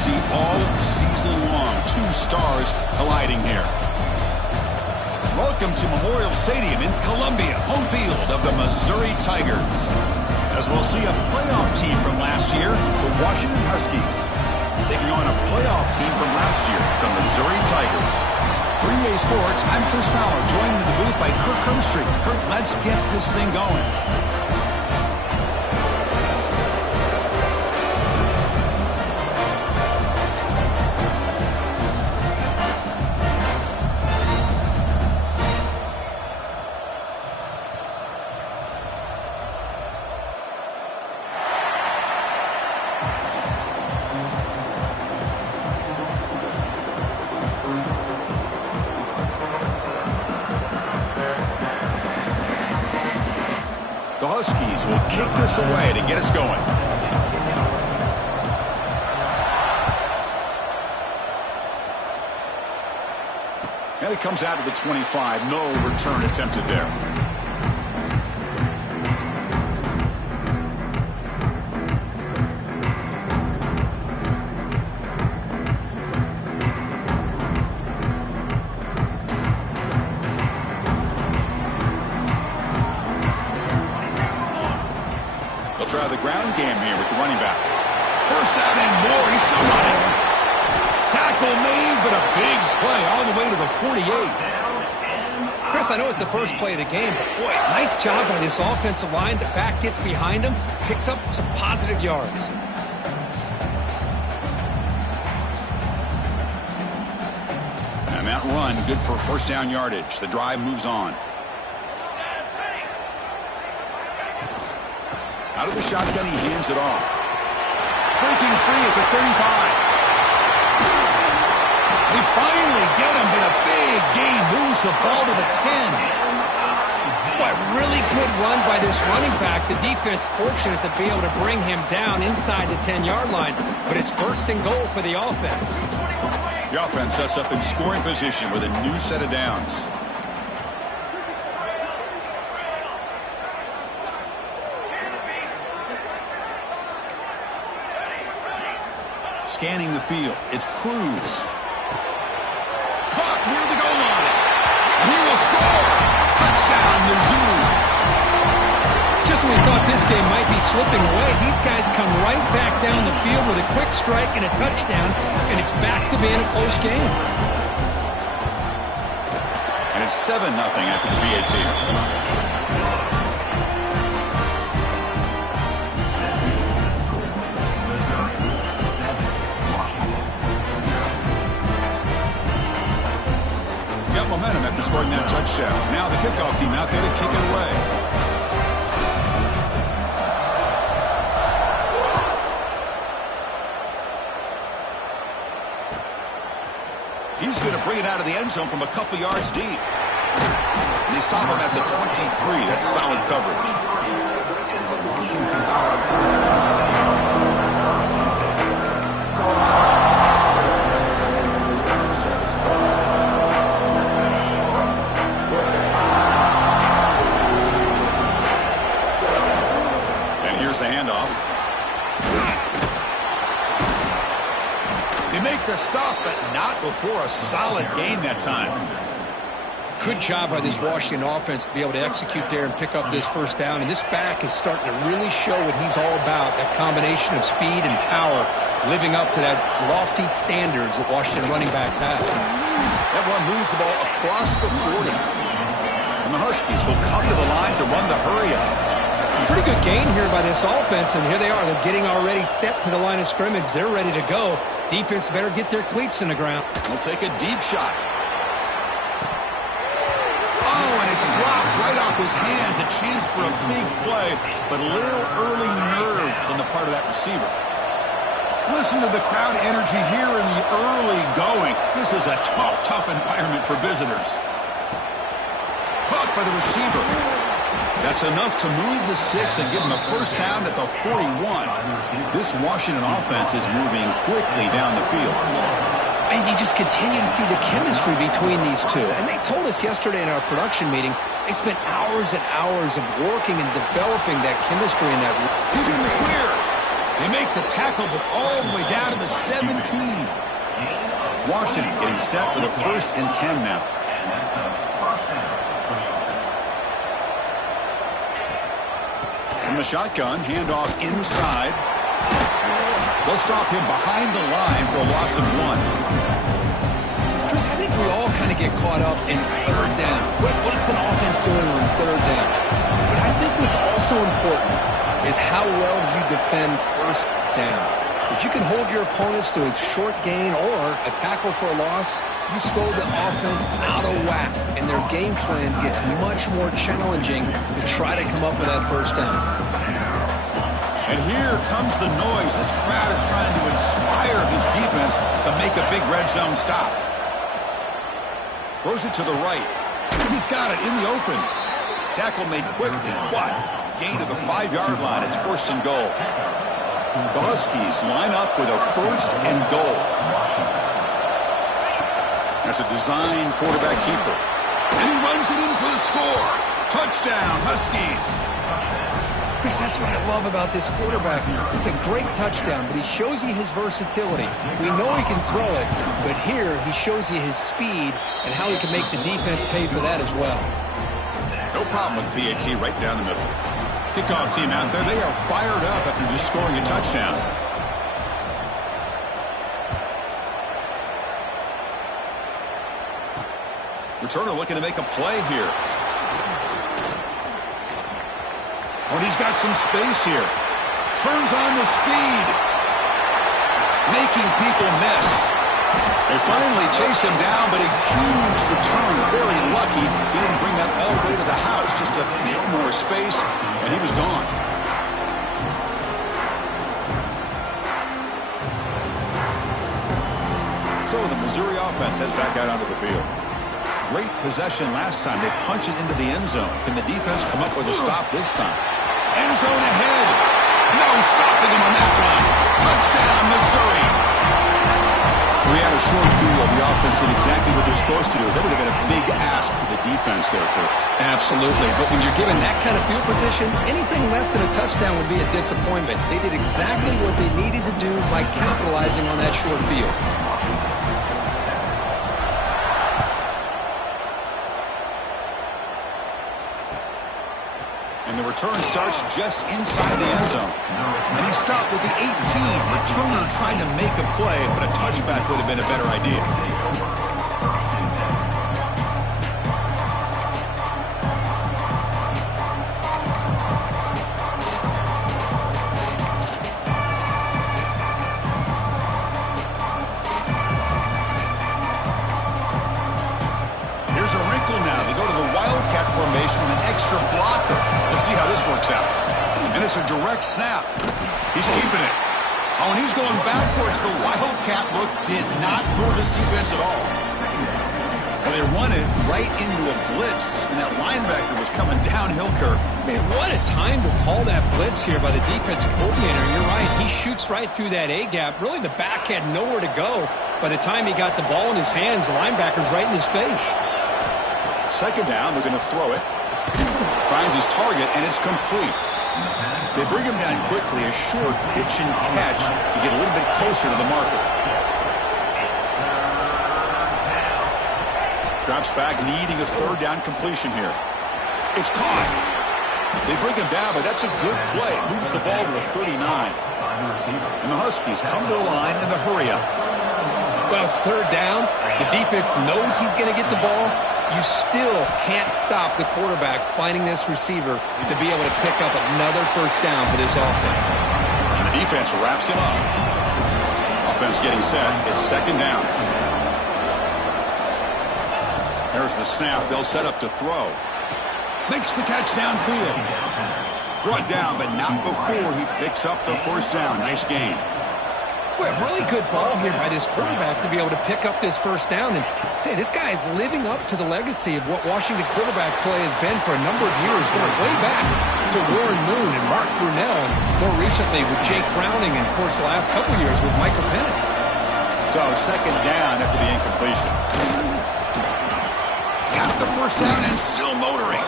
see all season long. Two stars colliding here. Welcome to Memorial Stadium in Columbia, home field of the Missouri Tigers. As we'll see a playoff team from last year, the Washington Huskies, taking on a playoff team from last year, the Missouri Tigers. For EA Sports, I'm Chris Fowler, joined in the booth by Kirk Hermstreet. Kirk, let's get this thing going. The Huskies will kick this away to get us going. And it comes out to the 25. No return attempted there. Try the ground game here with the running back. First out and more. He's still running. Tackle made, but a big play all the way to the 48. Chris, I know it's the first play of the game, but boy, nice job by this offensive line. The back gets behind him, picks up some positive yards. And that run, good for first down yardage. The drive moves on. Out of the shotgun, he hands it off. Breaking free at the 35. They finally get him, but a big gain moves the ball to the 10. Boy, really good run by this running back. The defense fortunate to be able to bring him down inside the 10-yard line, but it's first and goal for the offense. The offense sets up in scoring position with a new set of downs. Scanning the field, it's Cruz. Caught near the goal line. And he will score. Touchdown, Mizzou. Just when we thought this game might be slipping away, these guys come right back down the field with a quick strike and a touchdown, and it's back to being a close game. And it's 7-0 after the VAT. Momentum after scoring that touchdown. Now the kickoff team out there to kick it away. He's going to bring it out of the end zone from a couple yards deep. And they stop him at the 23. That's solid coverage. The stop, but not before a solid gain that time. Good job by this Washington offense to be able to execute there and pick up this first down. And this back is starting to really show what he's all about, that combination of speed and power, living up to that lofty standards that Washington running backs have. That one moves the ball across the 40. And the Huskies will come to the line to run the hurry up. Pretty good gain here by this offense, and here they are. They're getting already set to the line of scrimmage. They're ready to go. Defense better get their cleats in the ground. They'll take a deep shot. Oh, and it's dropped right off his hands. A chance for a big play, but a little early nerves on the part of that receiver. Listen to the crowd energy here in the early going. This is a tough environment for visitors. Caught by the receiver. That's enough to move the sticks and give him a first down at the 41. This Washington offense is moving quickly down the field. And you just continue to see the chemistry between these two. And they told us yesterday in our production meeting, they spent hours and hours of working and developing that chemistry in that. He's in the clear. They make the tackle, but all the way down to the 17. Washington getting set with a 1st and 10 now. From the shotgun, handoff inside. They'll stop him behind the line for a loss of 1. Chris, I think we all kind of get caught up in 3rd down. What's an offense doing on 3rd down? But I think what's also important is how well you defend 1st down. If you can hold your opponents to a short gain or a tackle for a loss, you throw the offense out of whack, and their game plan gets much more challenging to try to come up with that 1st down. And here comes the noise. This crowd is trying to inspire this defense to make a big red zone stop. Throws it to the right. He's got it in the open. Tackle made quickly. What? Gain to the 5-yard line. It's 1st and goal. The Huskies line up with a 1st and goal. That's a design quarterback keeper. And he runs it in for the score. Touchdown, Huskies. Chris, that's what I love about this quarterback. It's a great touchdown, but he shows you his versatility. We know he can throw it, but here he shows you his speed and how he can make the defense pay for that as well. No problem with the PAT right down the middle. Kickoff team out there, they are fired up after just scoring a touchdown. Returner looking to make a play here. Oh, and he's got some space here. Turns on the speed. Making people miss. They finally chase him down, but a huge return. Very lucky he didn't bring that all the way to the house. Just a bit more space, and he was gone. So the Missouri offense heads back out onto the field. Great possession last time. They punch it into the end zone. Can the defense come up with a stop this time? End zone ahead. No stopping him on that run. Touchdown, Missouri. We had a short field. The offense did exactly what they're supposed to do. That would have been a big ask for the defense there, Kurt. Absolutely. But when you're given that kind of field position, anything less than a touchdown would be a disappointment. They did exactly what they needed to do by capitalizing on that short field. And the return starts just inside the end zone. And he stopped with the 18. Returner trying to make a play, but a touchback would have been a better idea. Here's a wrinkle now. They go to the Wildcat formation with an extra blocker. Let's see how this works out. And it's a direct snap. He's keeping it. Oh, and he's going backwards. The Wildcat look did not fool this defense at all. Well, they run it right into a blitz, and that linebacker was coming downhill, Kirk. Man, what a time to call that blitz here by the defensive coordinator. You're right. He shoots right through that A-gap. Really, the back had nowhere to go. By the time he got the ball in his hands, the linebacker's right in his face. Second down, they're going to throw it. Finds his target, and it's complete. They bring him down quickly, a short pitch and catch to get a little bit closer to the marker. Drops back, needing a third down completion here. It's caught. They bring him down, but that's a good play. Moves the ball to the 39. And the Huskies come to the line in the hurry-up. Well, it's third down. The defense knows he's going to get the ball. You still can't stop the quarterback finding this receiver to be able to pick up another first down for this offense. And the defense wraps him up. Offense getting set. It's second down. There's the snap. They'll set up to throw. Makes the catch downfield. Brought down, but not before he picks up the first down. Nice game. Well, really good ball here by this quarterback to be able to pick up this first down. And hey, this guy is living up to the legacy of what Washington quarterback play has been for a number of years, going way back to Warren Moon and Mark Brunell, and more recently with Jake Browning, and of course the last couple years with Michael Penix. So second down after the incompletion. Got the first down and still motoring.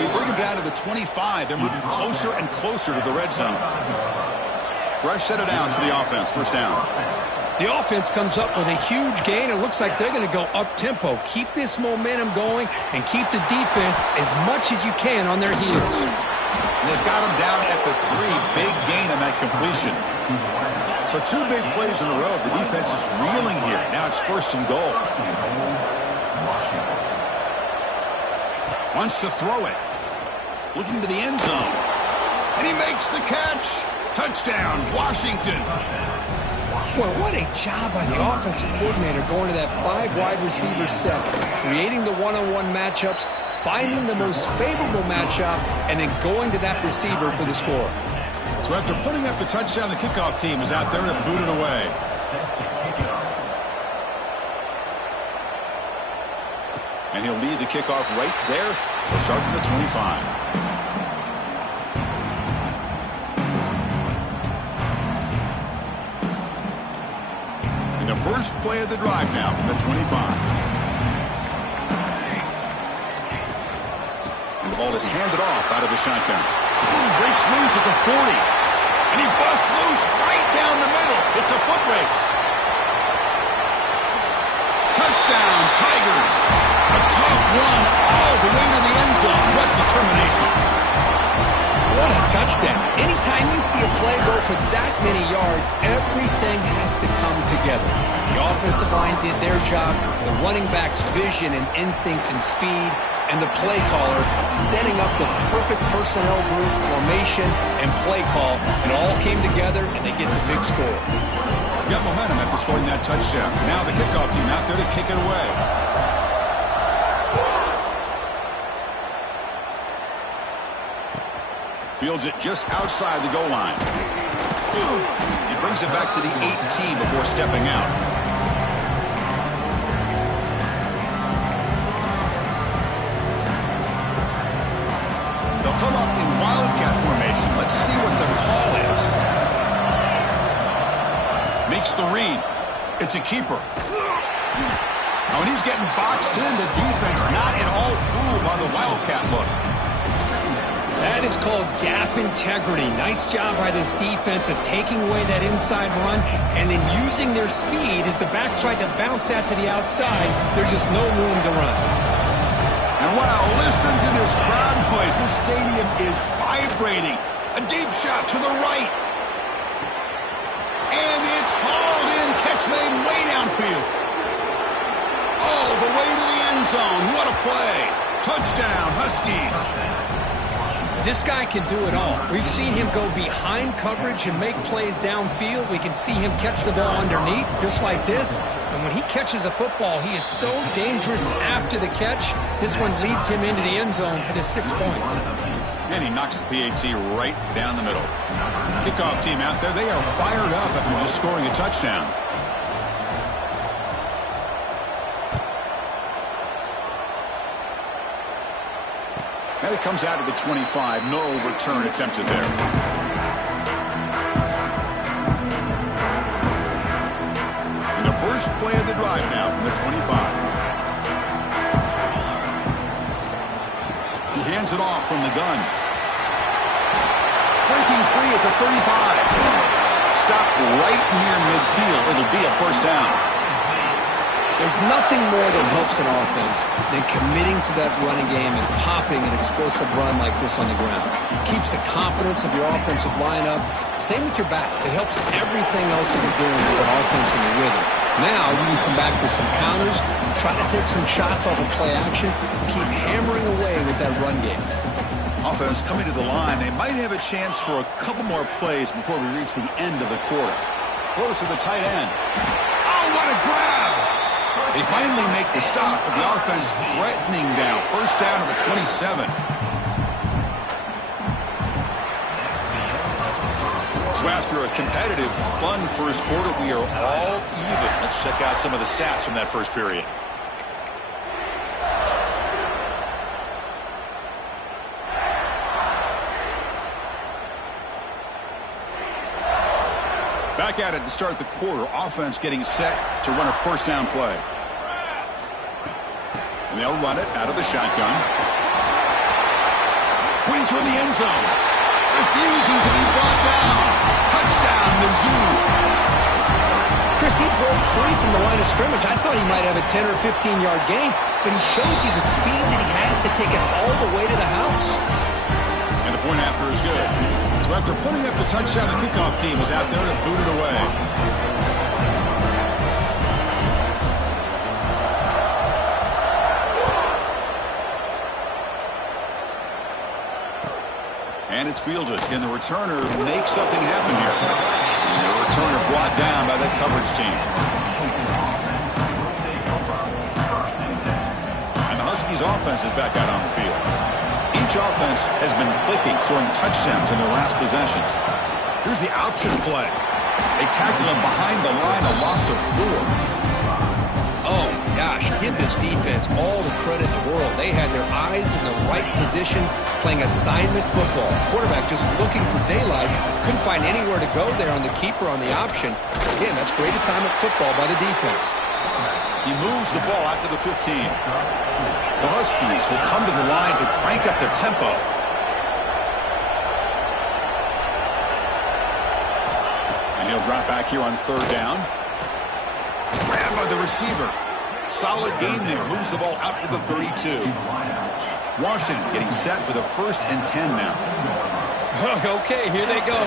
We bring him down to the 25. They're moving closer and closer to the red zone. Fresh set of downs for the offense. First down. The offense comes up with a huge gain. It looks like they're going to go up-tempo. Keep this momentum going and keep the defense as much as you can on their heels. And they've got him down at the 3. Big gain on that completion. So 2 big plays in a row. The defense is reeling here. Now it's first and goal. Wants to throw it. Looking to the end zone. And he makes the catch. Touchdown, Washington. Boy, what a job by the offensive coordinator going to that 5 wide receiver set, creating the one-on-one matchups, finding the most favorable matchup, and then going to that receiver for the score. So after putting up the touchdown, the kickoff team is out there to boot it away. And he'll lead the kickoff right there. He'll start from the 25. The first play of the drive now from the 25. And the ball is handed off out of the shotgun. Breaks loose at the 40. And he busts loose right down the middle. It's a foot race. Touchdown, Tigers. A tough run all the way to the end zone. What determination. What a touchdown. Anytime you see a play go for that many yards, everything has to come together. The offensive line did their job, the running back's vision and instincts and speed, and the play caller setting up the perfect personnel group, formation, and play call. It all came together, and they get the big score. Got momentum after scoring that touchdown. Now the kickoff team out there to kick it away. Fields it just outside the goal line. He brings it back to the 18 before stepping out. They'll come up in wildcat formation. Let's see what the call is. Makes the read. It's a keeper. Now when he's getting boxed in, the defense not at all fooled by the wildcat look. That is called gap integrity. Nice job by this defense of taking away that inside run and then using their speed as the back tried to bounce that to the outside. There's just no room to run. And wow, listen to this crowd noise. This stadium is vibrating. A deep shot to the right. And it's hauled in. Catch made way downfield. All the way to the end zone. What a play. Touchdown, Huskies. This guy can do it all. We've seen him go behind coverage and make plays downfield. We can see him catch the ball underneath, just like this. And when he catches a football, he is so dangerous after the catch. This one leads him into the end zone for the 6 points. And he knocks the PAT right down the middle. Kickoff team out there, they are fired up after just scoring a touchdown. And it comes out to the 25. No return attempted there. And the first play of the drive now from the 25. He hands it off from the gun. Breaking free at the 35. Stopped right near midfield. It'll be a first down. There's nothing more that helps an offense than committing to that running game and popping an explosive run like this on the ground. Keeps the confidence of your offensive lineup. Same with your back. It helps everything else that you're doing as an offense in your rhythm. Now you can come back with some counters, try to take some shots off of play action, and keep hammering away with that run game. Offense coming to the line. They might have a chance for a couple more plays before we reach the end of the quarter. Close to the tight end. Oh, what a grab! They finally make the stop, but the offense threatening now. First down to the 27. So after a competitive, fun first quarter, we are all even. Let's check out some of the stats from that first period. Back at it to start the quarter. Offense getting set to run a first down play. And they'll run it out of the shotgun. Pointing toward the end zone. Refusing to be brought down. Touchdown, free from the line of scrimmage. I thought he might have a 10 or 15-yard gain, but he shows you the speed that he has to take it all the way to the house. And the point after is good. So after putting up the touchdown, the kickoff team is out there to boot it away. And it's fielded. Can the returner make something happen here? And the returner brought down by that coverage team. And the Huskies offense is back out on the field. Each offense has been clicking, scoring touchdowns in their last possessions. Here's the option play. They tackle him behind the line, a loss of 4. Oh, gosh, give this defense all the credit in the world. They had their eyes in the right position, playing assignment football. Quarterback just looking for daylight. Couldn't find anywhere to go there on the keeper on the option. Again, that's great assignment football by the defense. He moves the ball out to the 15. The Huskies will come to the line to crank up the tempo. And he'll drop back here on 3rd down. Grabbed by the receiver. Solid gain there. Moves the ball out to the 32. Washington getting set with a 1st and 10 now. Okay, here they go.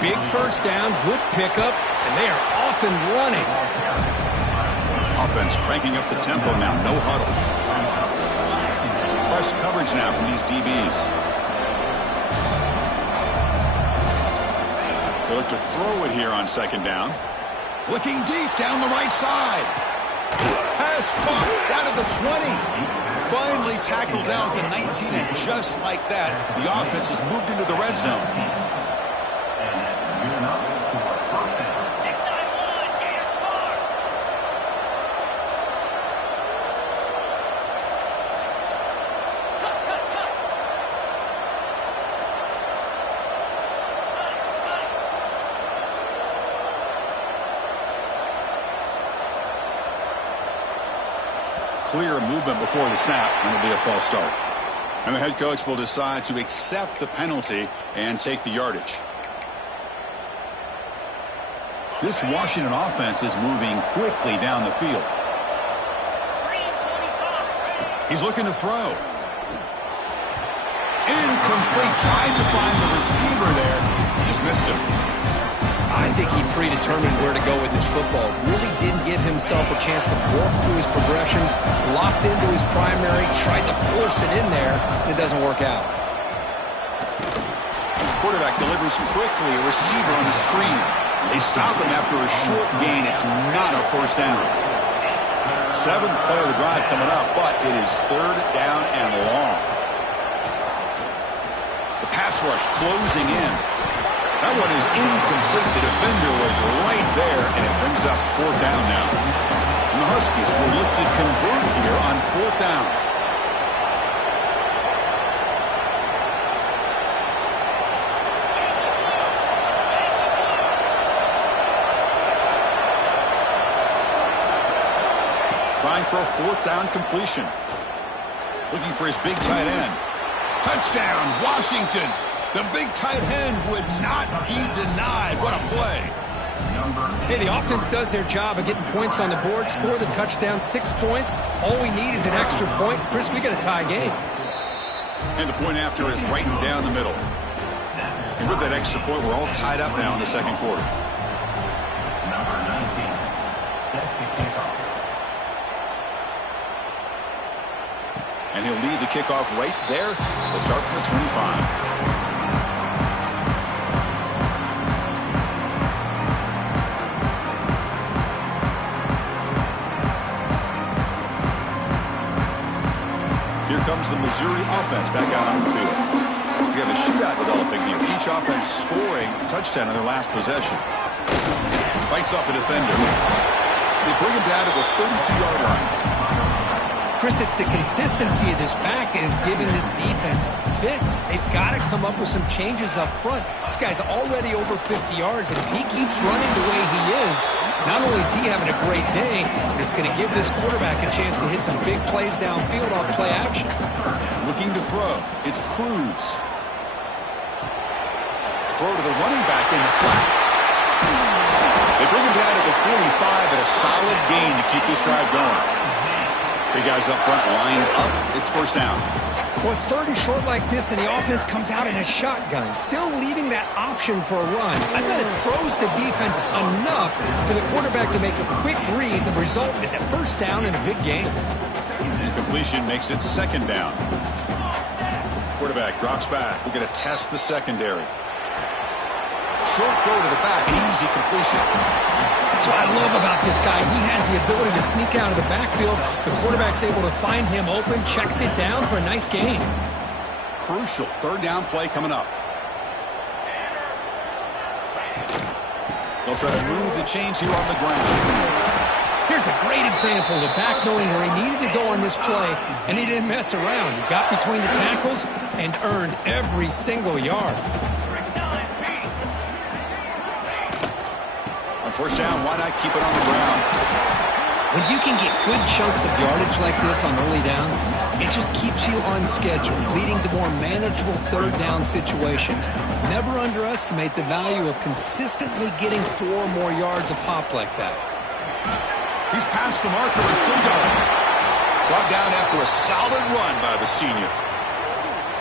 Big first down, good pickup, and they are off and running. Offense cranking up the tempo now. No huddle. Press coverage now from these DBs. They look to throw it here on 2nd down. Looking deep down the right side. Pass caught down at the 20. Finally tackled down at the 19, and just like that, the offense has moved into the red zone. Clear movement before the snap, and it'll be a false start. And the head coach will decide to accept the penalty and take the yardage. This Washington offense is moving quickly down the field. He's looking to throw. Incomplete, trying to find the receiver there. Just missed him. I think he predetermined where to go with his football. Really didn't give himself a chance to walk through his progressions. Locked into his primary, tried to force it in there, and it doesn't work out. Quarterback delivers quickly, a receiver on the screen. They stop him after a short gain. It's not a 1st down. 7th play of the drive coming up, but it is 3rd down and long. The pass rush closing in. That one is incomplete. The defender was right there, and it brings up 4th down now. And the Huskies will look to convert here on 4th down. Trying for a 4th down completion. Looking for his big tight end. Touchdown, Washington. The big tight end would not be denied. What a play. Hey, the offense does their job of getting points on the board, score the touchdown, 6 points. All we need is an extra point. Chris, we got a tie game. And the point after is right down the middle. And with that extra point, we're all tied up now in the 2nd quarter. Number 19 sets the kickoff. And he'll lead the kickoff right there. We'll start from the 25. Here comes the Missouri offense back out on the field. We have a shootout developing here. Each offense scoring a touchdown in their last possession. Fights off a defender. They bring him down to the 32-yard line. Chris, it's the consistency of this back is giving this defense fits. They've got to come up with some changes up front. This guy's already over 50 yards, and if he keeps running the way he is, not only is he having a great day, but it's going to give this quarterback a chance to hit some big plays downfield off play action. Looking to throw. It's Cruz. Throw to the running back in the flat. They bring him down to the 45 at a solid solid gain to keep this drive going. Big guys up front lined up. It's first down. Well, it's third and short like this, and the offense comes out in a shotgun, still leaving that option for a run. I bet it throws the defense enough for the quarterback to make a quick read. The result is a first down and a big gain. Incompletion makes it second down. Quarterback drops back. We're going to test the secondary. Short throw to the back. Easy completion. That's what I love about this guy. He has the ability to sneak out of the backfield. The quarterback's able to find him open, checks it down for a nice gain. Crucial third down play coming up. They'll try to move the chains here on the ground. Here's a great example. The back knowing where he needed to go on this play, and he didn't mess around. He got between the tackles and earned every single yard. On first down, why not keep it on the ground? When you can get good chunks of yardage like this on early downs, it just keeps you on schedule, leading to more manageable third down situations. Never underestimate the value of consistently getting 4 or more yards a pop like that. He's past the marker and still going. Brought down after a solid run by the senior.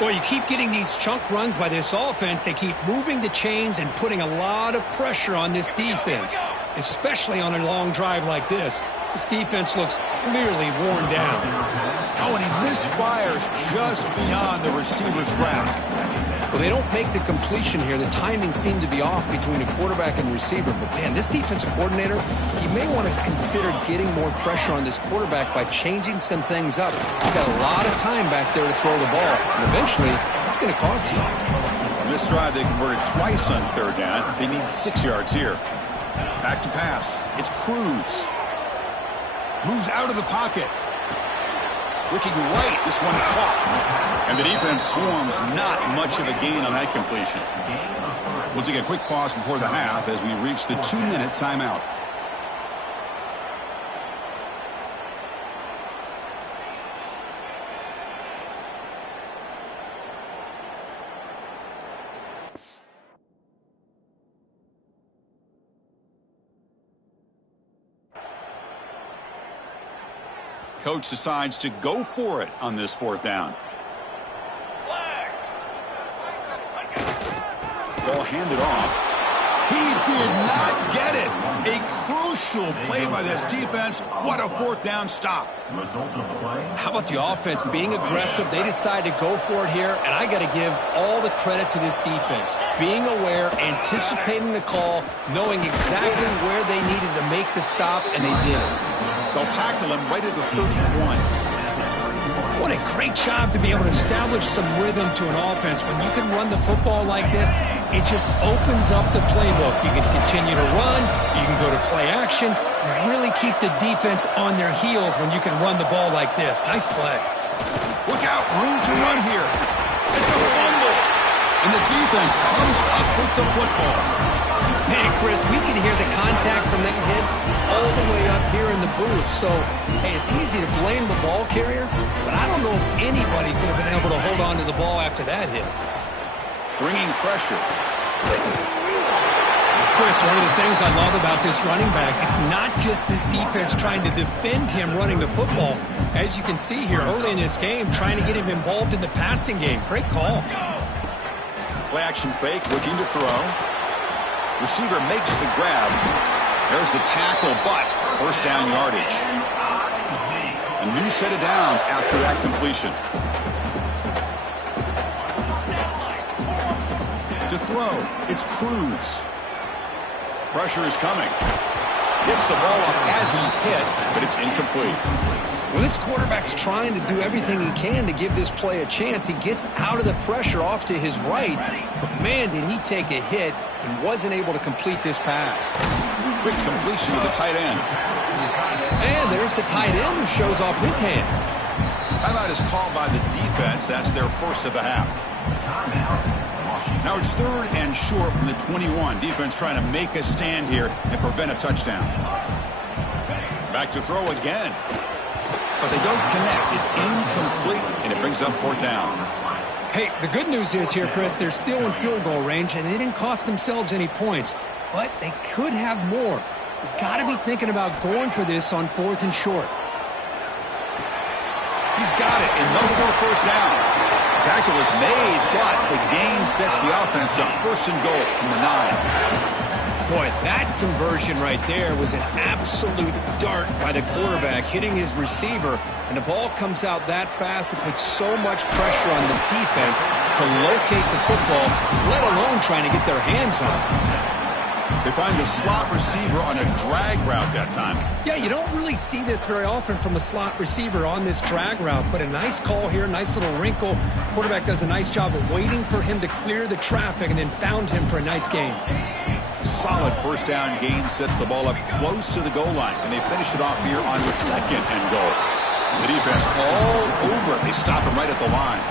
Well, you keep getting these chunk runs by this offense. They keep moving the chains and putting a lot of pressure on this defense, especially on a long drive like this. This defense looks clearly worn down. Oh, and he misfires just beyond the receiver's grasp. Well, they don't make the completion here. The timing seemed to be off between a quarterback and receiver. But, man, this defensive coordinator, he may want to consider getting more pressure on this quarterback by changing some things up. You've got a lot of time back there to throw the ball, and eventually it's going to cost you. On this drive, they converted twice on third down. They need 6 yards here. Back to pass. It's Cruz. Moves out of the pocket. Looking right, this one caught. And the defense swarms, not much of a gain on that completion. We'll take a quick pause before the half as we reach the 2-minute timeout. Coach decides to go for it on this fourth down. Ball handed off. He did not get it. A crucial play by this defense. What a fourth down stop. How about the offense being aggressive? They decide to go for it here, and I got to give all the credit to this defense. Being aware, anticipating the call, knowing exactly where they needed to make the stop, and they did it. They'll tackle him right at the 31. What a great job to be able to establish some rhythm to an offense. When you can run the football like this, it just opens up the playbook. You can continue to run. You can go to play action. You really keep the defense on their heels when you can run the ball like this. Nice play. Look out. Room to run here. It's a fumble. And the defense comes up with the football. Man, Chris, we can hear the contact from that hit all the way up here in the booth. So, hey, it's easy to blame the ball carrier, but I don't know if anybody could have been able to hold on to the ball after that hit. Bringing pressure. Chris, one of the things I love about this running back, it's not just this defense trying to defend him running the football. As you can see here early in this game, trying to get him involved in the passing game. Great call. Play action fake, looking to throw. Receiver makes the grab. There's the tackle, but first down yardage. A new set of downs after that completion. To throw, it's Cruz. Pressure is coming. Gets the ball off as he's hit, but it's incomplete. Well, this quarterback's trying to do everything he can to give this play a chance. He gets out of the pressure off to his right, but man, did he take a hit and wasn't able to complete this pass. Quick completion to the tight end. And there's the tight end who shows off his hands. Timeout is called by the defense. That's their first of the half. Now it's third and short from the 21. Defense trying to make a stand here and prevent a touchdown. Back to throw again. But they don't connect. It's incomplete, and it brings up fourth down. Hey, the good news is here, Chris, they're still in field goal range, and they didn't cost themselves any points. But they could have more. You got to be thinking about going for this on 4th and short. He's got it, and no for a first down. Tackle is made, but the gain sets the offense up. 1st and goal from the 9. Boy, that conversion right there was an absolute dart by the quarterback, hitting his receiver, and the ball comes out that fast. It puts so much pressure on the defense to locate the football, let alone trying to get their hands on it. They find the slot receiver on a drag route that time. Yeah, you don't really see this very often from a slot receiver on this drag route, but a nice call here, nice little wrinkle. Quarterback does a nice job of waiting for him to clear the traffic and then found him for a nice gain. Solid first down gain sets the ball up close to the goal line, and they finish it off here on 2nd and goal. The defense all over it. They stop him right at the line.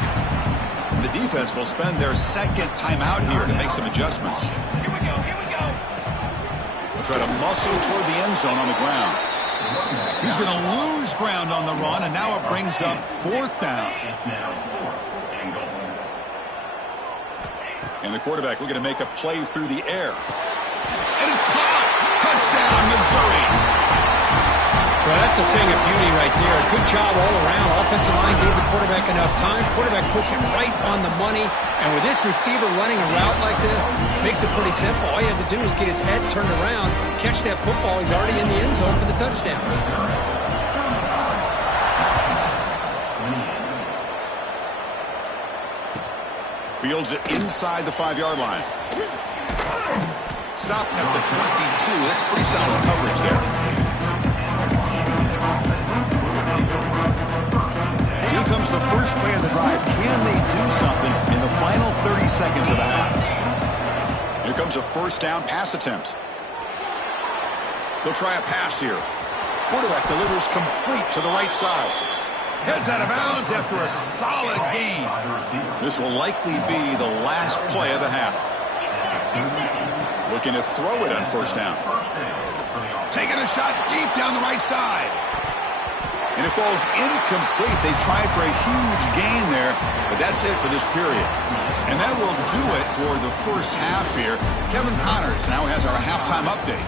The defense will spend their 2nd timeout here to make some adjustments. Here we go. They'll try to muscle toward the end zone on the ground. He's going to lose ground on the run, and now it brings up 4th down. It's now 4th and goal. And the quarterback looking to make a play through the air. And it's caught! Touchdown, Missouri! Well, that's a thing of beauty right there. Good job all around. Offensive line gave the quarterback enough time. Quarterback puts it right on the money. And with this receiver running a route like this, makes it pretty simple. All you have to do is get his head turned around, catch that football. He's already in the end zone for the touchdown. Fields it inside the 5-yard line. Stopped at the 22. That's pretty solid coverage there. Here comes the first play of the drive. Can they do something in the final 30 seconds of the half? Here comes a 1st down pass attempt. They'll try a pass here. Quarterback delivers complete to the right side. Heads out of bounds after a solid gain. This will likely be the last play of the half. Looking to throw it on 1st down. Taking a shot deep down the right side. And it falls incomplete. They tried for a huge gain there, but that's it for this period. And that will do it for the first half here. Kevin Connors now has our halftime update.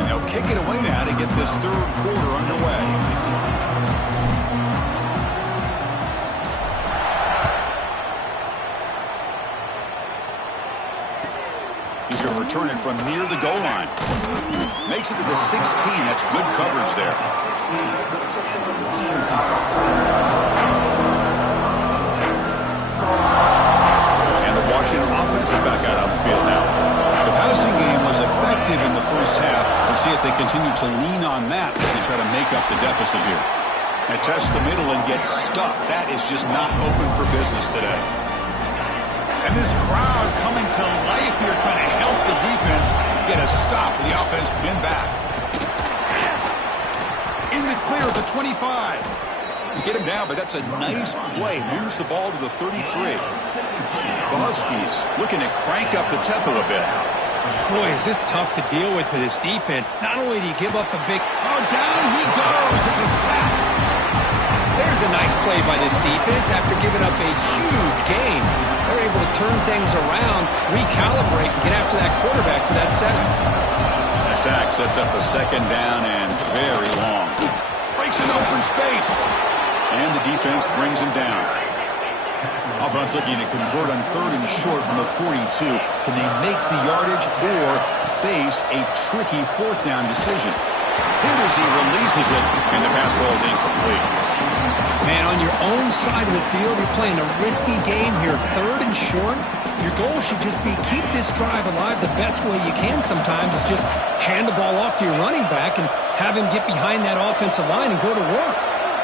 And they'll kick it away now to get this 3rd quarter underway. He's going to return it from near the goal line. Makes it to the 16. That's good coverage there. And the Washington offense is back out on the field now. The passing game was effective in the first half. Let's see if they continue to lean on that as they try to make up the deficit here. And test the middle and get stuck. That is just not open for business today. And this crowd coming to life here, trying to help the defense get a stop with the offense pinned back. In the clear at the 25. You get him down, but that's a nice play. Moves the ball to the 33. The Huskies looking to crank up the tempo a bit. Boy, is this tough to deal with for this defense. Not only do you give up a big... Oh, down he goes. It's a sack. There's a nice play by this defense after giving up a huge gain. They're able to turn things around, recalibrate, and get after that quarterback for that setup. That sack sets up a 2nd down and very long. Breaks an open space. And the defense brings him down. Offense looking to convert on 3rd and short from the 42. Can they make the yardage or face a tricky 4th down decision? Hit as he releases it, and the pass ball is incomplete. Man, on your own side of the field, you're playing a risky game here. 3rd and short. Your goal should just be keep this drive alive the best way you can sometimes is just hand the ball off to your running back and have him get behind that offensive line and go to work.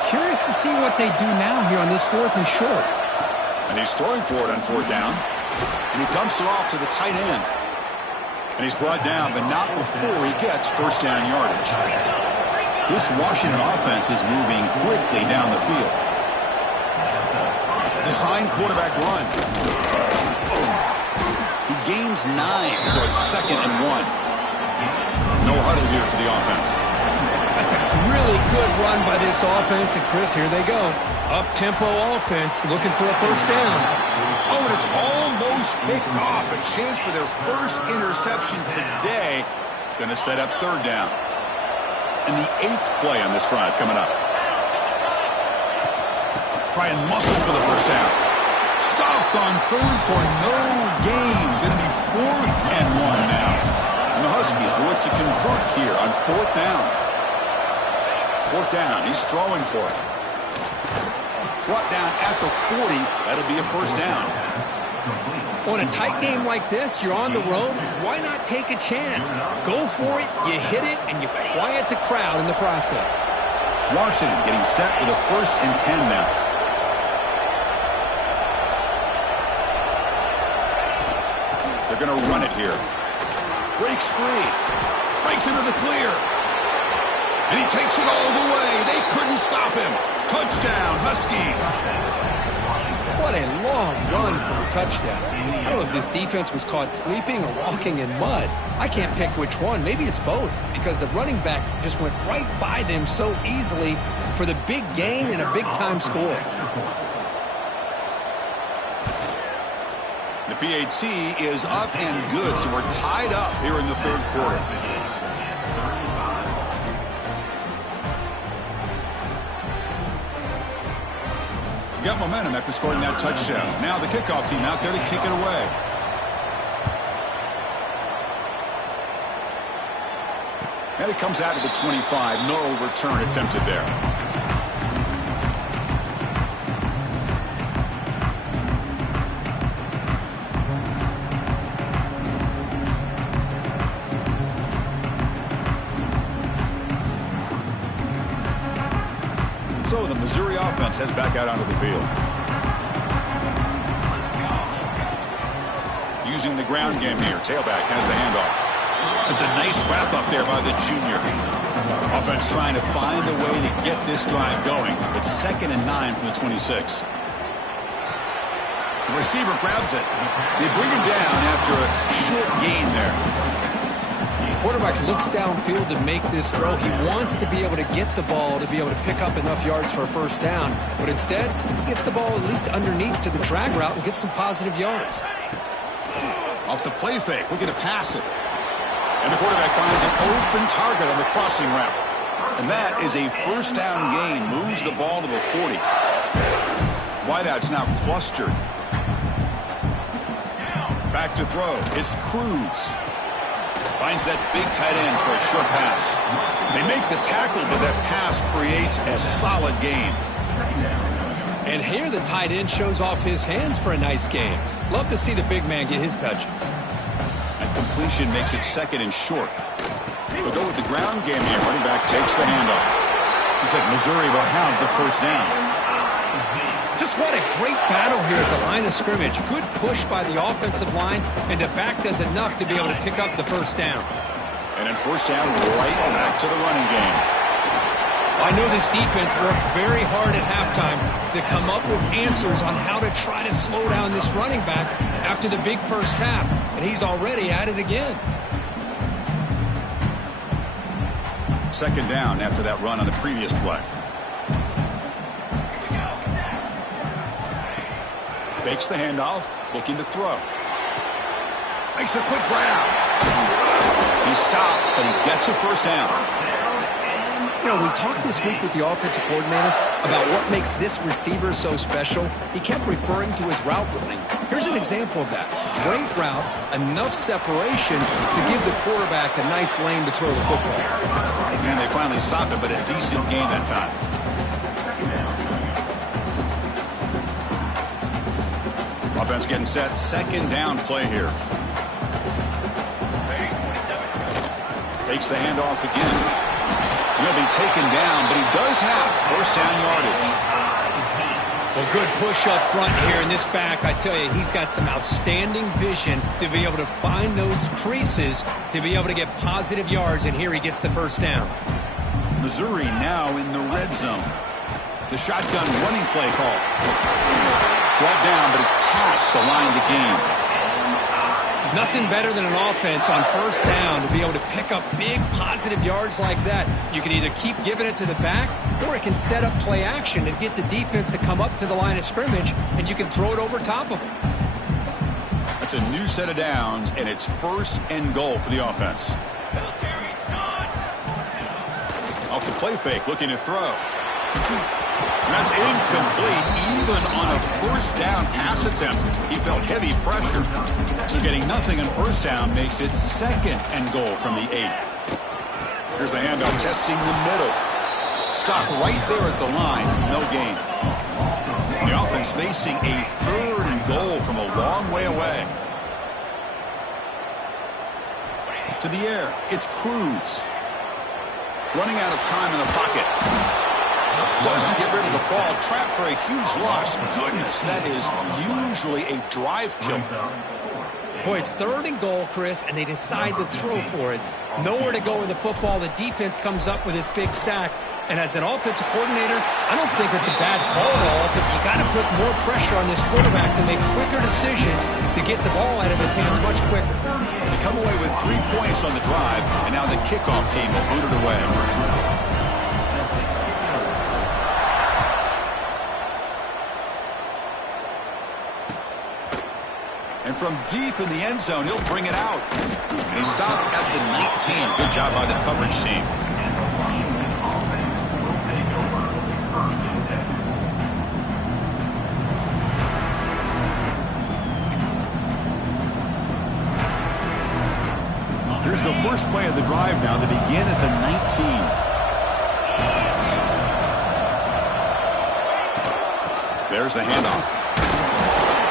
Curious to see what they do now here on this 4th and short. And he's throwing for it on 4th down. And he dumps it off to the tight end. And he's brought down, but not before he gets 1st down yardage. This Washington offense is moving quickly down the field. Design quarterback run. He gains 9, so it's 2nd and 1. No huddle here for the offense. That's a really good run by this offense. And, Chris, here they go. Up-tempo offense looking for a first down. Oh, and it's almost picked off. A chance for their first interception today. Going to set up third down. And the 8th play on this drive coming up. Try and muscle for the first down. Stopped on third for no gain. Going to be 4th and 1 now. And the Huskies will look to convert here on 4th down. 4th down. He's throwing for it. Brought down at the 40. That'll be a first down. On a tight game like this, you're on the road. Why not take a chance? Go for it, you hit it, and you quiet the crowd in the process. Washington getting set with a 1st and 10 now. They're going to run it here. Breaks free. Breaks into the clear. And he takes it all the way. They couldn't stop him. Touchdown, Huskies. What a long run for the touchdown. I don't know if this defense was caught sleeping or walking in mud. I can't pick which one. Maybe it's both, because the running back just went right by them so easily for the big gain and a big-time score. The PAT is up and good, so we're tied up here in the third quarter. Got momentum after scoring that touchdown. Now the kickoff team out there to kick it away. And it comes out to the 25. No return attempted there. So the Missouri offense heads back out onto the field. Using the ground game here. Tailback has the handoff. It's a nice wrap up there by the junior. Offense trying to find a way to get this drive going. It's 2nd and 9 from the 26. The receiver grabs it. They bring him down after a short gain there. Quarterback looks downfield to make this throw. He wants to be able to get the ball to be able to pick up enough yards for a first down. But instead, he gets the ball at least underneath to the drag route and gets some positive yards. Off the play fake, looking to pass it. And the quarterback finds an open target on the crossing route. And that is a first down gain. Moves the ball to the 40. Wideout's now clustered. Back to throw. It's Cruz. Finds that big tight end for a short pass. They make the tackle, but that pass creates a solid gain. And here the tight end shows off his hands for a nice game. Love to see the big man get his touches. And completion makes it 2nd and short. They'll go with the ground game here. Running back takes the handoff. Looks like Missouri will have the first down. Just what a great battle here at the line of scrimmage. Good push by the offensive line, and the back does enough to be able to pick up the first down. And then first down, right back to the running game. I know this defense worked very hard at halftime to come up with answers on how to try to slow down this running back after the big first half, and he's already at it again. 2nd down after that run on the previous play. Fakes the handoff, looking to throw. Makes a quick grab. He stopped, but he gets a first down. You know, we talked this week with the offensive coordinator about what makes this receiver so special. He kept referring to his route running. Here's an example of that. Great route, enough separation to give the quarterback a nice lane to throw the football. And they finally stopped it, but a decent gain that time. Offense getting set. 2nd down play here. Takes the handoff again. He'll be taken down, but he does have first down yardage. Well, good push up front here in this back. I tell you, he's got some outstanding vision to be able to find those creases to be able to get positive yards, and here he gets the first down. Missouri now in the red zone. The shotgun running play call. Brought down, but it's past the line to gain. Nothing better than an offense on first down to be able to pick up big positive yards like that. You can either keep giving it to the back, or it can set up play action and get the defense to come up to the line of scrimmage, and you can throw it over top of them. That's a new set of downs, and it's first and goal for the offense. Off the play fake, looking to throw. And that's incomplete. Even on a first down pass attempt, he felt heavy pressure. So getting nothing on first down makes it second and goal from the 8. Here's the handoff, testing the middle. Stopped right there at the line. No gain. The offense facing a third and goal from a long way away. To the air, it's Cruz. Running out of time in the pocket. Doesn't get rid of the ball. Trapped for a huge loss. Goodness, that is usually a drive kill. Boy, it's third and goal, Chris, and they decide to throw for it. Nowhere to go with the football. The defense comes up with this big sack. And as an offensive coordinator, I don't think it's a bad call at all, but you got to put more pressure on this quarterback to make quicker decisions to get the ball out of his hands much quicker. They come away with 3 points on the drive, and now the kickoff team will boot it away. And from deep in the end zone, he'll bring it out. And he stopped at the 19. Good job by the coverage team. Here's the first play of the drive now. They begin at the 19. There's the handoff.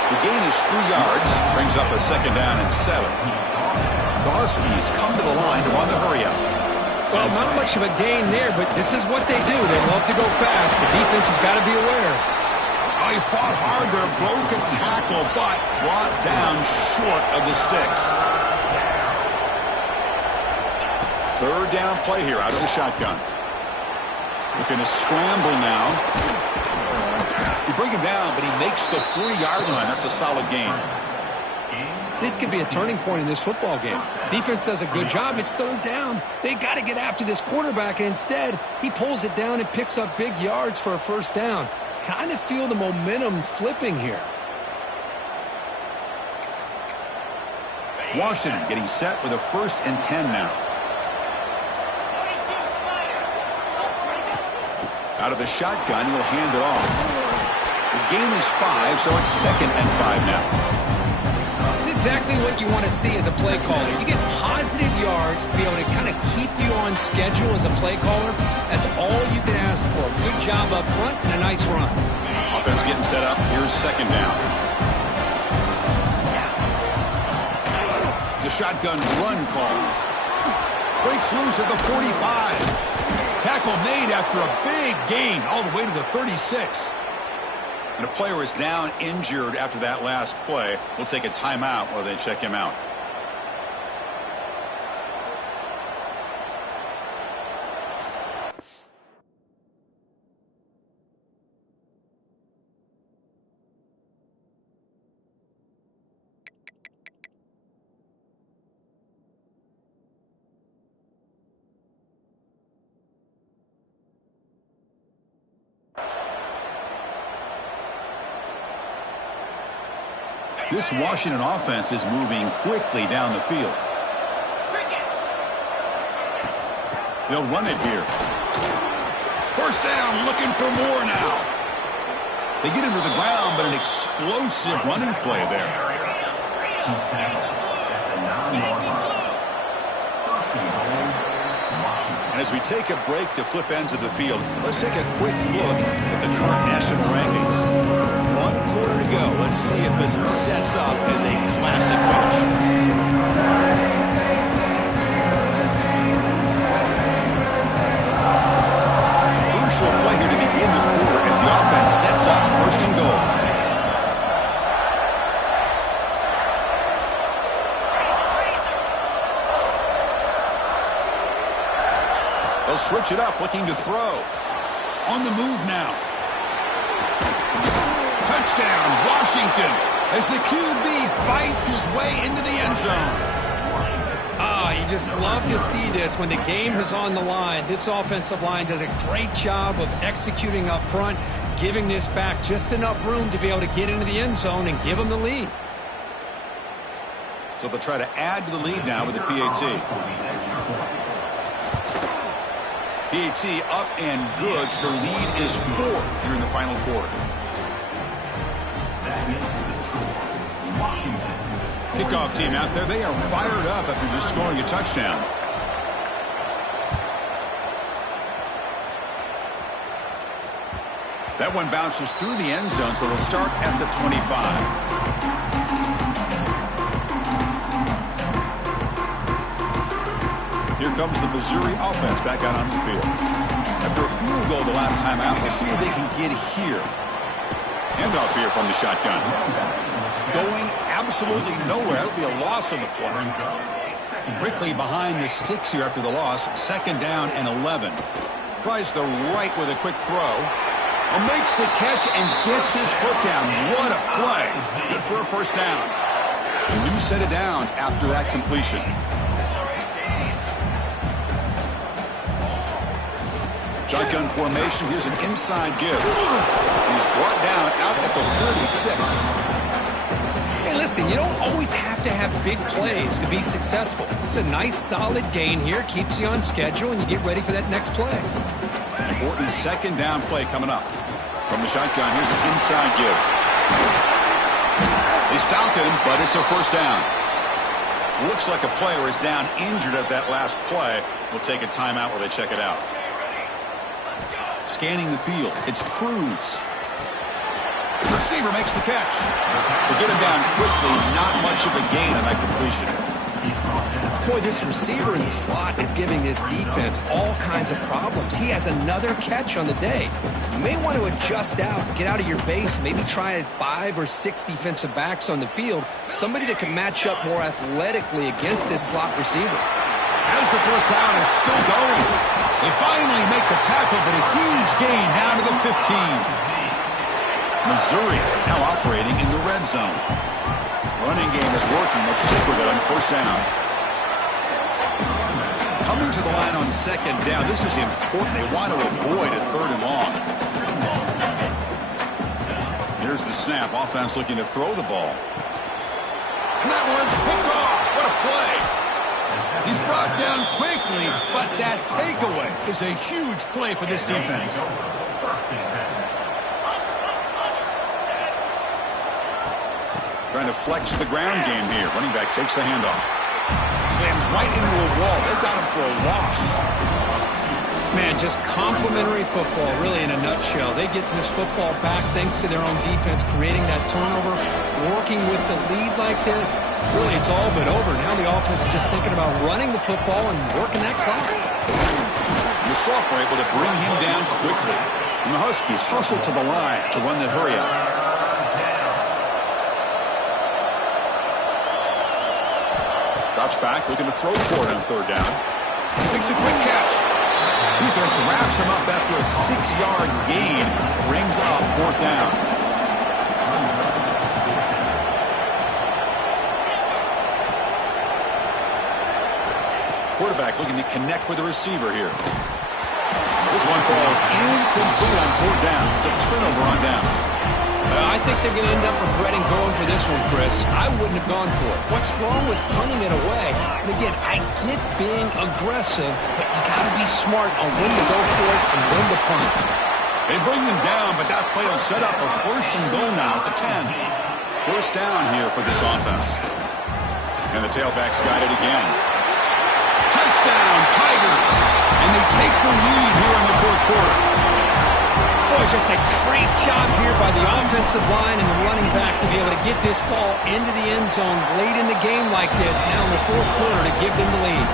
The gain is 3 yards, brings up a second down and 7. The Huskies come to the line to run the hurry up. Well, not much of a gain there, but this is what they do. They love to go fast. The defense has got to be aware. Oh, he fought hard there, broke a tackle, but brought down short of the sticks. Third down play here out of the shotgun. Looking to scramble now. You bring him down, but he makes the 4-yard line. That's a solid gain. This could be a turning point in this football game. Defense does a good job. It's third down. They got to get after this quarterback, and instead, he pulls it down and picks up big yards for a first down. Kind of feel the momentum flipping here. Washington getting set with a 1st and 10 now. Out of the shotgun, he'll hand it off. The gain is 5, so it's 2nd and 5 now. It's exactly what you want to see as a play caller. You get positive yards to be able to kind of keep you on schedule as a play caller. That's all you can ask for. Good job up front and a nice run. Offense getting set up. Here's 2nd down. It's a shotgun run call. Breaks loose at the 45. Tackle made after a big gain all the way to the 36. And a player is down injured after that last play. We'll take a timeout while they check him out. This Washington offense is moving quickly down the field. They'll run it here. First down, looking for more now. They get him to the ground, but an explosive running play there. And as we take a break to flip ends of the field, let's take a quick look at the current national rankings. 1 quarter to go. Let's see if this sets up as a classic finish. Crucial play here to begin the quarter as the offense sets up 1st and goal. They'll switch it up, looking to throw. On the move now. Touchdown, Washington. as the QB fights his way into the end zone. You just love to see this when the game is on the line. This offensive line does a great job of executing up front, giving this back just enough room to be able to get into the end zone and give them the lead. So they'll try to add to the lead now with the PAT. PAT up and good. So the lead is 4 here in the final quarter. Kickoff team out there. They are fired up after just scoring a touchdown. That one bounces through the end zone, so they'll start at the 25. Here comes the Missouri offense back out on the field. After a field goal the last time out, we'll see what they can get here. Handoff here from the shotgun. Going absolutely nowhere. That'll be a loss on the play. Quickly behind the sticks here after the loss. 2nd down and 11. Tries the right with a quick throw. Makes the catch and gets his foot down. What a play. Good for a first down. A new set of downs after that completion. Shotgun formation. Here's an inside give. He's brought down out at the 36. Hey, listen, you don't always have to have big plays to be successful. It's a nice, solid gain here. Keeps you on schedule, and you get ready for that next play. Important 2nd down play coming up. From the shotgun, here's an inside give. They stop him, but it's a first down. Looks like a player is down injured at that last play. We'll take a timeout while they check it out. Scanning the field, it's Cruz. The receiver makes the catch. They get him down quickly. Not much of a gain on that completion. Boy, this receiver in the slot is giving this defense all kinds of problems. He has another catch on the day. You may want to adjust out, get out of your base, maybe try 5 or 6 defensive backs on the field, somebody that can match up more athletically against this slot receiver. As the first down is still going, they finally make the tackle, but a huge gain down to the 15. Missouri now operating in the red zone. Running game is working. They'll stick with it on first down. Coming to the line on 2nd down. This is important. They want to avoid a 3rd and long. Here's the snap. Offense looking to throw the ball. And that one's picked off. What a play. He's brought down quickly, but that takeaway is a huge play for this defense. Trying to flex the ground game here. Running back takes the handoff. Slams right into a wall. They've got him for a loss. Man, just complimentary football, really, in a nutshell. They get this football back thanks to their own defense, creating that turnover, working with the lead like this. Really, it's all but over. Now the offense is just thinking about running the football and working that clock. The Soft were able to bring him down quickly. And the Huskies hustle to the line to run the hurry-up. Drops back, looking to throw for it on 3rd down. Makes a quick catch. Defense wraps him up after a 6-yard gain. Brings up 4th down. Quarterback looking to connect with the receiver here. This one falls incomplete on 4th down. It's a turnover on downs. I think they're going to end up regretting going for this one, Chris. I wouldn't have gone for it. What's wrong with punting it away? And again, I get being aggressive, but you got to be smart on when to go for it and when to punt. They bring them down, but that play will set up a 1st and goal now at the 10. First down here for this offense. And the tailback's got it again. Touchdown, Tigers! And they take the lead here in the 4th quarter. Boy, just a great job here by the offensive line and the running back to be able to get this ball into the end zone late in the game like this, now in the 4th quarter, to give them the lead.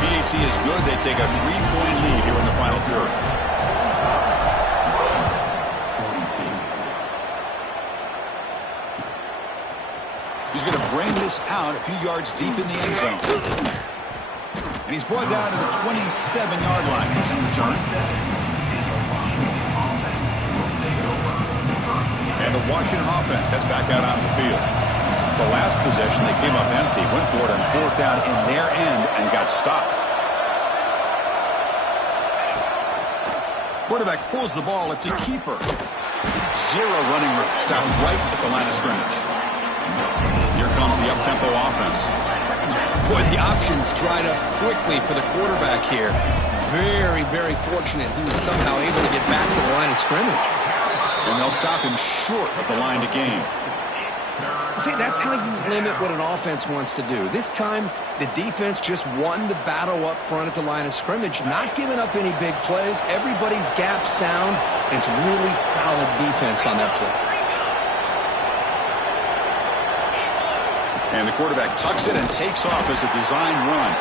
PAT is good. They take a 3-point lead here in the final quarter. He's going to bring this out a few yards deep in the end zone. And he's brought down to the 27-yard line. Decent return. And the Washington offense heads back out on the field. The last possession, they came up empty, went for it on fourth down in their end, and got stopped. Quarterback pulls the ball. It's a keeper. Zero running room. Stopped right at the line of scrimmage. Here comes the up-tempo offense. Boy, the options dried up quickly for the quarterback here. Very, very fortunate he was somehow able to get back to the line of scrimmage. And they'll stop him short of the line to gain. See, that's how you limit what an offense wants to do. This time, the defense just won the battle up front at the line of scrimmage, not giving up any big plays. Everybody's gap sound, and it's really solid defense on that play. And the quarterback tucks it and takes off as a design run.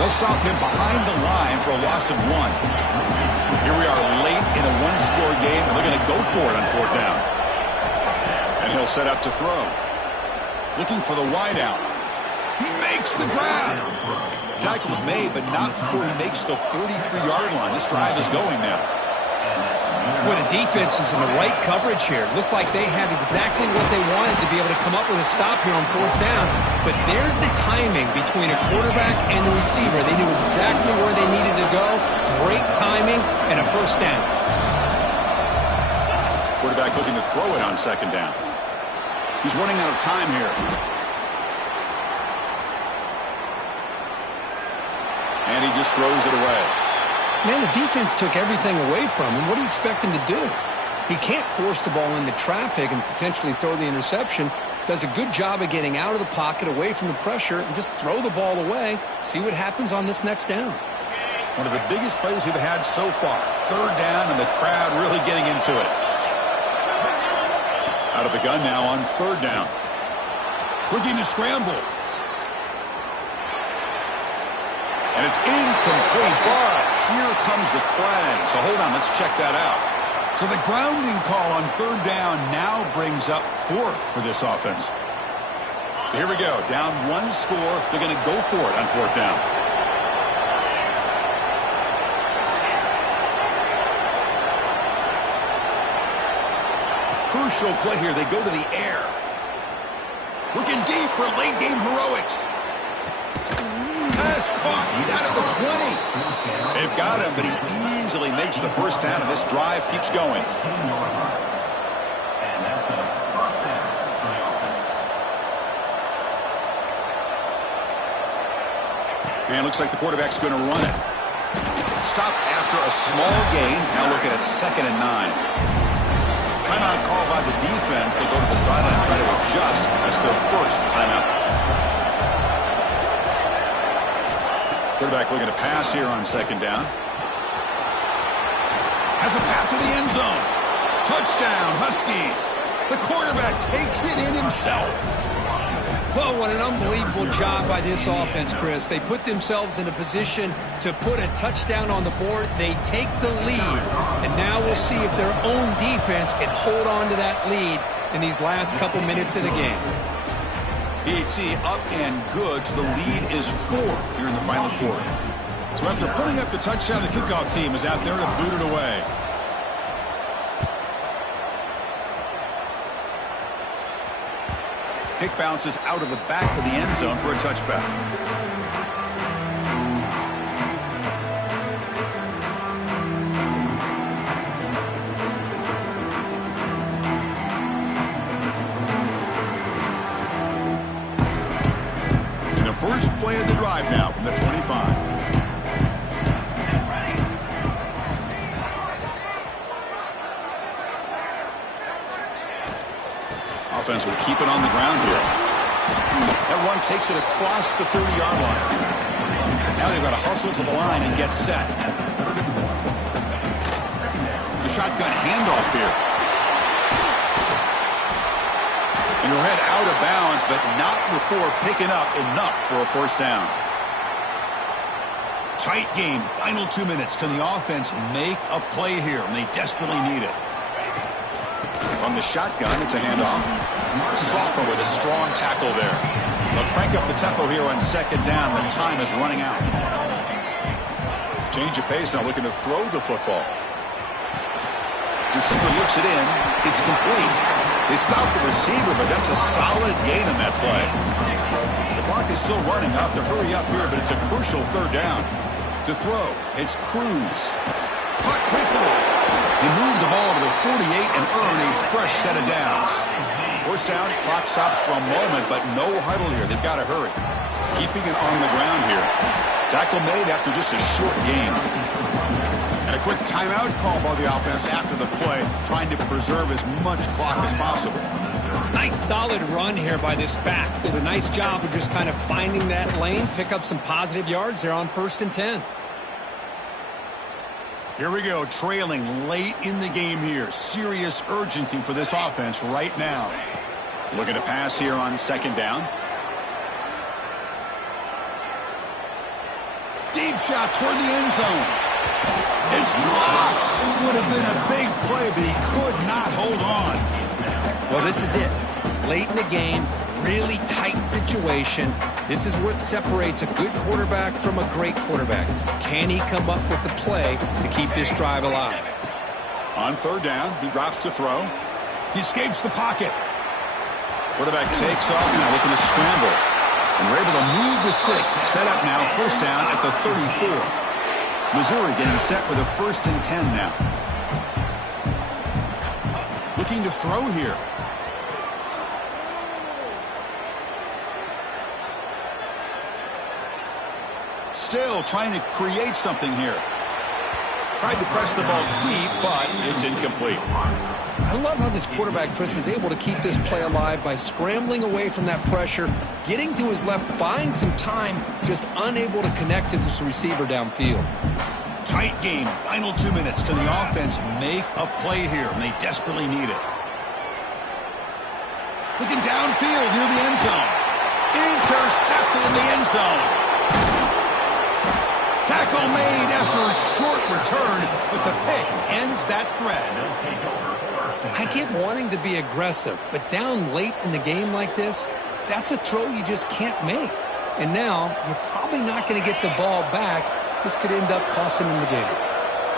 They'll stop him behind the line for a loss of 1. Here we are late in a one-score game, and they're going to go for it on fourth down. And he'll set up to throw. Looking for the wideout. He makes the grab. Tackle's made, but not before he makes the 33-yard line. This drive is going now. Boy, the defense is in the right coverage here. Looked like they had exactly what they wanted to be able to come up with a stop here on fourth down. But there's the timing between a quarterback and the receiver. They knew exactly where they needed to go. Great timing and a first down. Quarterback looking to throw it on second down. He's running out of time here. And he just throws it away. Man, the defense took everything away from him. What do you expect him to do? He can't force the ball into traffic and potentially throw the interception. Does a good job of getting out of the pocket, away from the pressure, and just throw the ball away. See what happens on this next down. One of the biggest plays we've had so far. Third down, and the crowd really getting into it. Out of the gun now on third down. Looking to scramble. And it's incomplete, but here comes the flag. So hold on, let's check that out. So the grounding call on third down now brings up fourth for this offense. So here we go, down one score. They're going to go for it on fourth down. Crucial play here. They go to the air. Looking deep for late game heroics. Pass caught down at the 20. They've got him, but he easily makes the first down, and this drive keeps going. And it looks like the quarterback's going to run it. Stop after a small gain. Now looking at 2nd and 9. Timeout called by the defense. They'll go to the sideline and try to adjust. That's their first timeout. Quarterback looking to pass here on second down. Has a path to the end zone. Touchdown, Huskies. The quarterback takes it in himself. Well, what an unbelievable job by this offense, Chris. They put themselves in a position to put a touchdown on the board. They take the lead, and now we'll see if their own defense can hold on to that lead in these last couple minutes of the game. PAT up and good, so the lead is 4 here in the final quarter. So after putting up the touchdown, the kickoff team is out there to boot it away. Kick bounces out of the back of the end zone for a touchback. And the first play of the drive now from the 25. Offense will keep it on the ground here. That run takes it across the 30-yard line. Now they've got to hustle to the line and get set. The shotgun handoff here. And he'll head out of bounds, but not before picking up enough for a first down. Tight game, final 2 minutes. Can the offense make a play here? And they desperately need it. From the shotgun, it's a handoff. Sophomore with a strong tackle there. They'll crank up the tempo here on second down. The time is running out. Change of pace now, looking to throw the football. Receiver looks it in. It's complete. They stopped the receiver, but that's a solid gain on that play. The clock is still running. I'll have to hurry up here, but it's a crucial third down. To throw, it's Cruz. Caught quickly. He moved the ball to the 48 and earned a fresh set of downs. First down, clock stops for a moment, but no huddle here. They've got to hurry. Keeping it on the ground here. Tackle made after just a short gain. And a quick timeout call by the offense after the play, trying to preserve as much clock as possible. Nice solid run here by this back. Did a nice job of just kind of finding that lane, pick up some positive yards there on 1st and 10. Here we go, trailing late in the game here. Serious urgency for this offense right now. Look at a pass here on 2nd down. Deep shot toward the end zone. It's dropped. Would have been a big play, but he could not hold on. Well, this is it. Late in the game, really tight situation. This is what separates a good quarterback from a great quarterback. Can he come up with the play to keep this drive alive? On 3rd down, he drops to throw. He escapes the pocket. Quarterback takes off now, looking to scramble. And we're able to move the sticks. Set up now, 1st down at the 34. Missouri getting set with a 1st and 10 now. Looking to throw here. Still trying to create something here. Tried to press the ball deep, but it's incomplete. I love how this quarterback, Chris, is able to keep this play alive by scrambling away from that pressure, getting to his left, buying some time, just unable to connect to this receiver downfield. Tight game, final 2 minutes. Can the offense make a play here? And they desperately need it. Looking downfield near the end zone. Intercepted in the end zone. Tackle made after a short return, but the pick ends that threat. I get wanting to be aggressive, but down late in the game like this, that's a throw you just can't make. And now you're probably not going to get the ball back. This could end up costing them the game.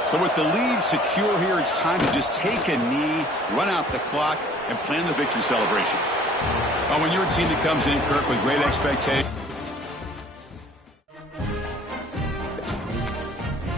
So with the lead secure here, it's time to just take a knee, run out the clock, and plan the victory celebration. When you're a team that comes in, Kirk, with great expectations,